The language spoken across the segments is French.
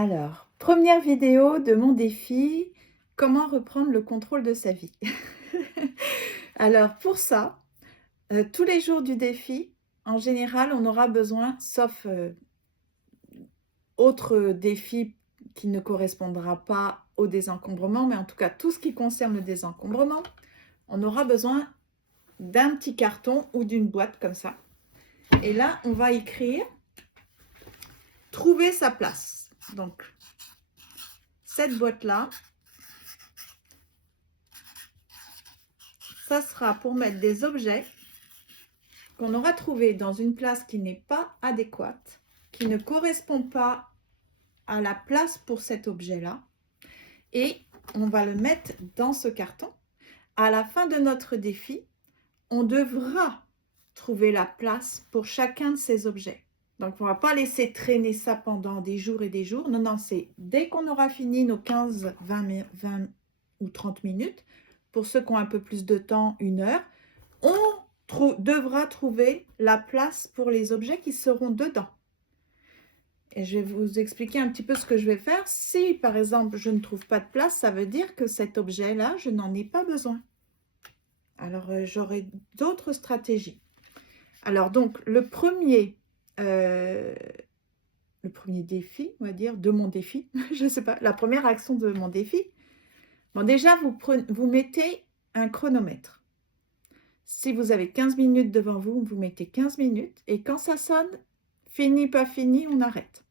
Alors, première vidéo de mon défi, comment reprendre le contrôle de sa vie. Alors pour ça, tous les jours du défi, en général, on aura besoin, sauf, autre défi qui ne correspondra pas au désencombrement, mais en tout cas tout ce qui concerne le désencombrement, on aura besoin d'un petit carton ou d'une boîte comme ça. Et là, on va écrire « Trouver sa place ». Donc, cette boîte-là, ça sera pour mettre des objets qu'on aura trouvés dans une place qui n'est pas adéquate, qui ne correspond pas à la place pour cet objet-là. Et on va le mettre dans ce carton. À la fin de notre défi, on devra trouver la place pour chacun de ces objets. Donc, on ne va pas laisser traîner ça pendant des jours et des jours. Non, non, c'est dès qu'on aura fini nos 15, 20 ou 30 minutes, pour ceux qui ont un peu plus de temps, 1 heure, on devra trouver la place pour les objets qui seront dedans. Et je vais vous expliquer un petit peu ce que je vais faire. Si, par exemple, je ne trouve pas de place, ça veut dire que cet objet-là, je n'en ai pas besoin. Alors, j'aurai d'autres stratégies. Alors, donc, le premier défi, on va dire, de mon défi, je ne sais pas, la première action de mon défi, bon, déjà, vous mettez un chronomètre. Si vous avez 15 minutes devant vous, vous mettez 15 minutes. Et quand ça sonne, fini, pas fini, on arrête.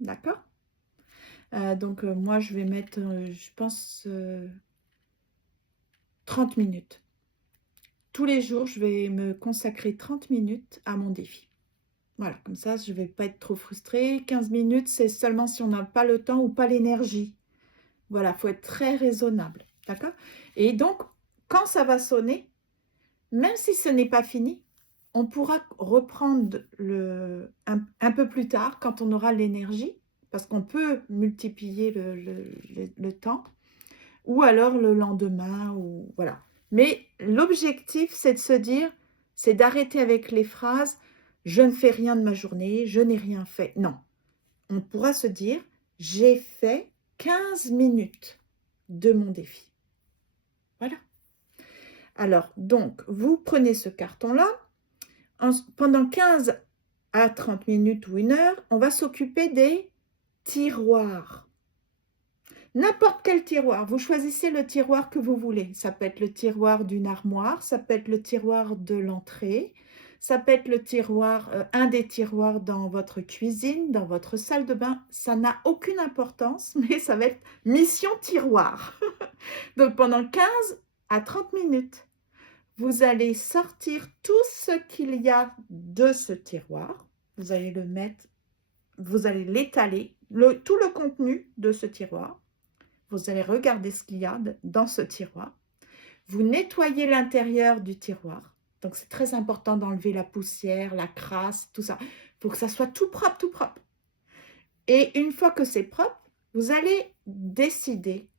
D'accord? Donc, moi, je vais mettre, je pense, 30 minutes. Tous les jours, je vais me consacrer 30 minutes à mon défi. Voilà, comme ça, je ne vais pas être trop frustrée. 15 minutes, c'est seulement si on n'a pas le temps ou pas l'énergie. Voilà, il faut être très raisonnable. D'accord? Et donc, quand ça va sonner, même si ce n'est pas fini, on pourra reprendre un peu plus tard quand on aura l'énergie, parce qu'on peut multiplier le temps, ou alors le lendemain, ou voilà. Mais l'objectif, c'est de se dire, c'est d'arrêter avec les phrases « je ne fais rien de ma journée, je n'ai rien fait ». Non, on pourra se dire « j'ai fait 15 minutes de mon défi ». Voilà. Alors, donc, vous prenez ce carton-là. Pendant 15 à 30 minutes ou 1 heure, on va s'occuper des tiroirs. N'importe quel tiroir, vous choisissez le tiroir que vous voulez. Ça peut être le tiroir d'une armoire, ça peut être le tiroir de l'entrée, ça peut être le tiroir, un des tiroirs dans votre cuisine, dans votre salle de bain. Ça n'a aucune importance, mais ça va être mission tiroir. Donc pendant 15 à 30 minutes, vous allez sortir tout ce qu'il y a de ce tiroir. Vous allez le mettre, vous allez l'étaler, tout le contenu de ce tiroir. Vous allez regarder ce qu'il y a dans ce tiroir. Vous nettoyez l'intérieur du tiroir. Donc, c'est très important d'enlever la poussière, la crasse, tout ça, pour que ça soit tout propre, tout propre. Et une fois que c'est propre, vous allez décider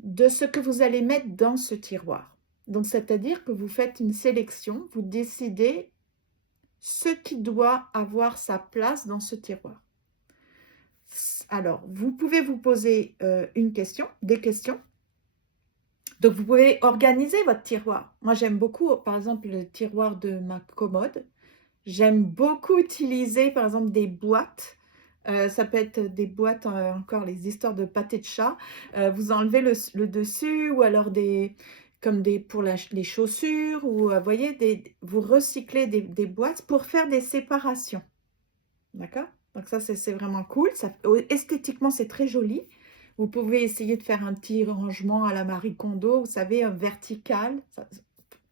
de ce que vous allez mettre dans ce tiroir. Donc, c'est-à-dire que vous faites une sélection, vous décidez ce qui doit avoir sa place dans ce tiroir. Alors, vous pouvez vous poser des questions. Donc, vous pouvez organiser votre tiroir. Moi, j'aime beaucoup, par exemple, le tiroir de ma commode. J'aime beaucoup utiliser, par exemple, des boîtes. Ça peut être des boîtes, encore les histoires de pâté de chat. Vous enlevez le dessus, ou alors pour les chaussures, ou voyez, vous recyclez des boîtes pour faire des séparations. D'accord? Donc ça, c'est vraiment cool. Esthétiquement, c'est très joli. Vous pouvez essayer de faire un petit rangement à la Marie Kondo, vous savez, vertical,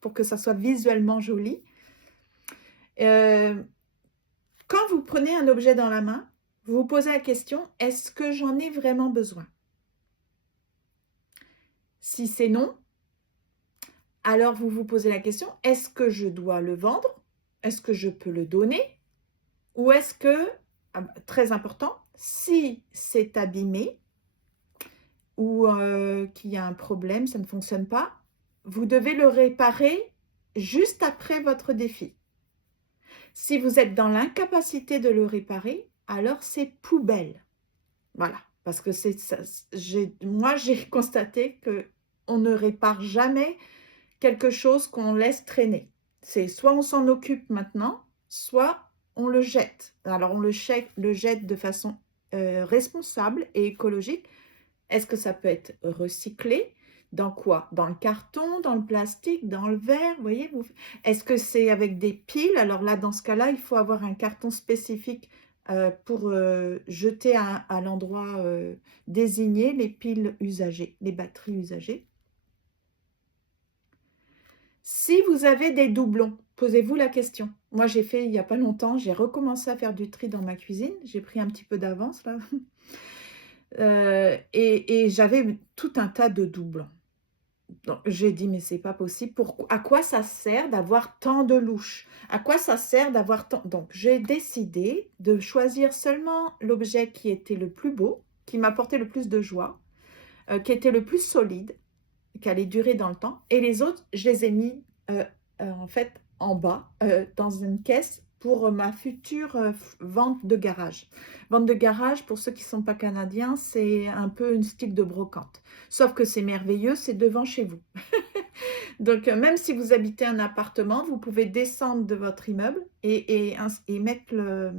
pour que ça soit visuellement joli. Quand vous prenez un objet dans la main, vous vous posez la question, est-ce que j'en ai vraiment besoin? Si c'est non, alors vous vous posez la question, est-ce que je dois le vendre? Est-ce que je peux le donner? Ou est-ce que, très important, si c'est abîmé ou qu'il y a un problème, ça ne fonctionne pas, vous devez le réparer juste après votre défi. Si vous êtes dans l'incapacité de le réparer, alors c'est poubelle. Voilà, parce que moi, j'ai constaté que on ne répare jamais quelque chose qu'on laisse traîner. C'est soit on s'en occupe maintenant, soit on le jette. Alors on le jette de façon responsable et écologique. Est-ce que ça peut être recyclé? Dans quoi? Dans le carton, dans le plastique, dans le verre, vous voyez? Est-ce que c'est avec des piles? Alors là, dans ce cas-là, il faut avoir un carton spécifique pour jeter à l'endroit désigné les piles usagées, les batteries usagées. Si vous avez des doublons, posez-vous la question. Moi, j'ai fait il n'y a pas longtemps, j'ai recommencé à faire du tri dans ma cuisine. J'ai pris un petit peu d'avance là. Et j'avais tout un tas de doublons. Donc, j'ai dit, mais c'est pas possible. À quoi ça sert d'avoir tant de louches? À quoi ça sert d'avoir tant... Donc, j'ai décidé de choisir seulement l'objet qui était le plus beau, qui m'apportait le plus de joie, qui était le plus solide, qui allait durer dans le temps. Et les autres, je les ai mis en fait en bas, dans une caisse pour ma future vente de garage. Vente de garage, pour ceux qui ne sont pas canadiens, c'est un peu une style de brocante. Sauf que c'est merveilleux, c'est devant chez vous. Donc, même si vous habitez un appartement, vous pouvez descendre de votre immeuble et mettre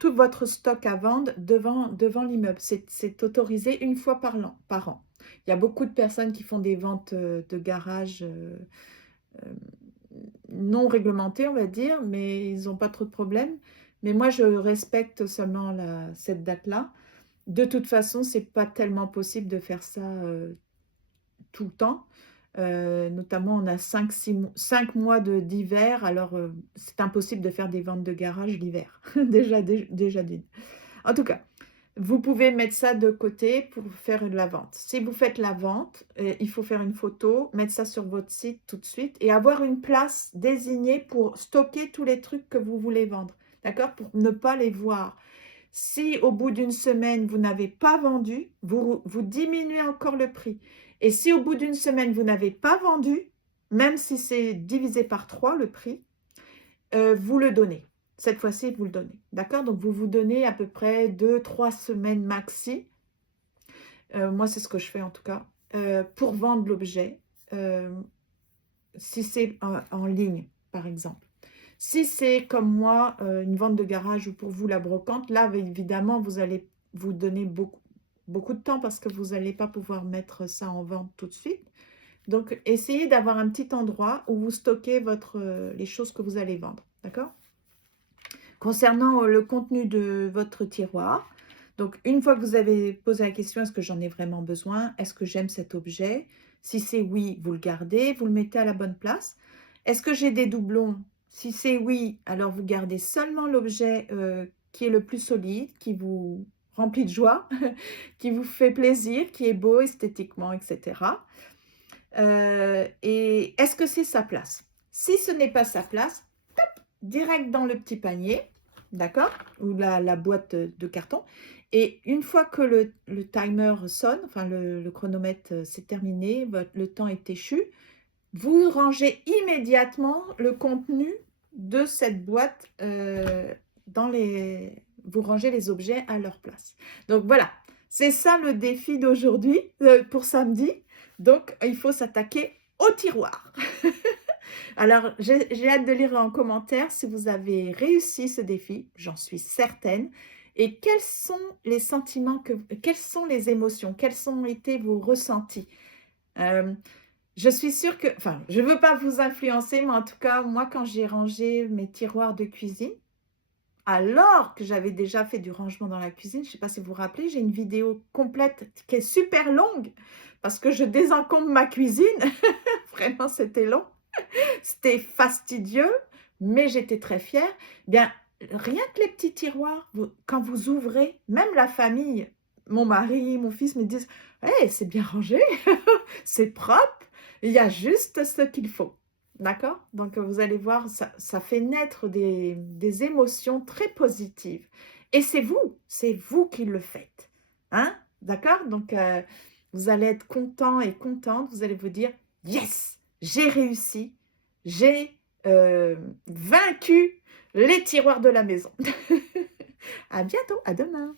tout votre stock à vendre devant l'immeuble. C'est autorisé une fois par an. Il y a beaucoup de personnes qui font des ventes de garage non réglementées, on va dire, mais ils n'ont pas trop de problèmes. Mais moi, je respecte seulement cette date-là. De toute façon, ce n'est pas tellement possible de faire ça tout le temps. Notamment, on a 5 mois d'hiver, alors c'est impossible de faire des ventes de garage l'hiver. déjà d'une. En tout cas, vous pouvez mettre ça de côté pour faire de la vente. Si vous faites la vente, il faut faire une photo, mettre ça sur votre site tout de suite et avoir une place désignée pour stocker tous les trucs que vous voulez vendre. D'accord? Pour ne pas les voir. Si au bout d'une semaine, vous n'avez pas vendu, vous diminuez encore le prix. Et si au bout d'une semaine, vous n'avez pas vendu, même si c'est divisé par 3 le prix, vous le donnez. Cette fois-ci, vous le donnez. D'accord? Donc, vous donnez à peu près 2-3 semaines maxi. Moi, c'est ce que je fais en tout cas. Pour vendre l'objet. Si c'est en ligne, par exemple. Si c'est comme moi, une vente de garage ou pour vous la brocante, là, évidemment, vous allez vous donner beaucoup de temps parce que vous n'allez pas pouvoir mettre ça en vente tout de suite. Donc, essayez d'avoir un petit endroit où vous stockez les choses que vous allez vendre. D'accord? Concernant le contenu de votre tiroir, donc une fois que vous avez posé la question, est-ce que j'en ai vraiment besoin? Est-ce que j'aime cet objet? Si c'est oui, vous le gardez, vous le mettez à la bonne place. Est-ce que j'ai des doublons? Si c'est oui, alors vous gardez seulement l'objet qui est le plus solide, qui vous remplit de joie, qui vous fait plaisir, qui est beau esthétiquement, etc. Et est-ce que c'est sa place? Si ce n'est pas sa place, top, direct dans le petit panier, d'accord? Ou la boîte de carton. Et une fois que le timer sonne, enfin le chronomètre s'est terminé, le temps est échu, vous rangez immédiatement le contenu de cette boîte vous rangez les objets à leur place. Donc voilà, c'est ça le défi d'aujourd'hui pour samedi. Donc il faut s'attaquer au tiroir. Alors j'ai hâte de lire en commentaire si vous avez réussi ce défi, j'en suis certaine. Et quels sont les sentiments, quelles sont les émotions, quels ont été vos ressentis? Je suis sûre que, enfin, je ne veux pas vous influencer, mais en tout cas, moi, quand j'ai rangé mes tiroirs de cuisine, alors que j'avais déjà fait du rangement dans la cuisine, je ne sais pas si vous vous rappelez, j'ai une vidéo complète qui est super longue parce que je désencombre ma cuisine. Vraiment, c'était long. C'était fastidieux, mais j'étais très fière. Bien, rien que les petits tiroirs, quand vous ouvrez, même la famille, mon mari, mon fils me disent « Hey, c'est bien rangé, c'est propre, il y a juste ce qu'il faut. » D'accord? Donc, vous allez voir, ça fait naître des émotions très positives. Et c'est vous qui le faites. Hein? D'accord? Donc, vous allez être content et contente. Vous allez vous dire « Yes, j'ai réussi. J'ai vaincu les tiroirs de la maison. » À bientôt, à demain.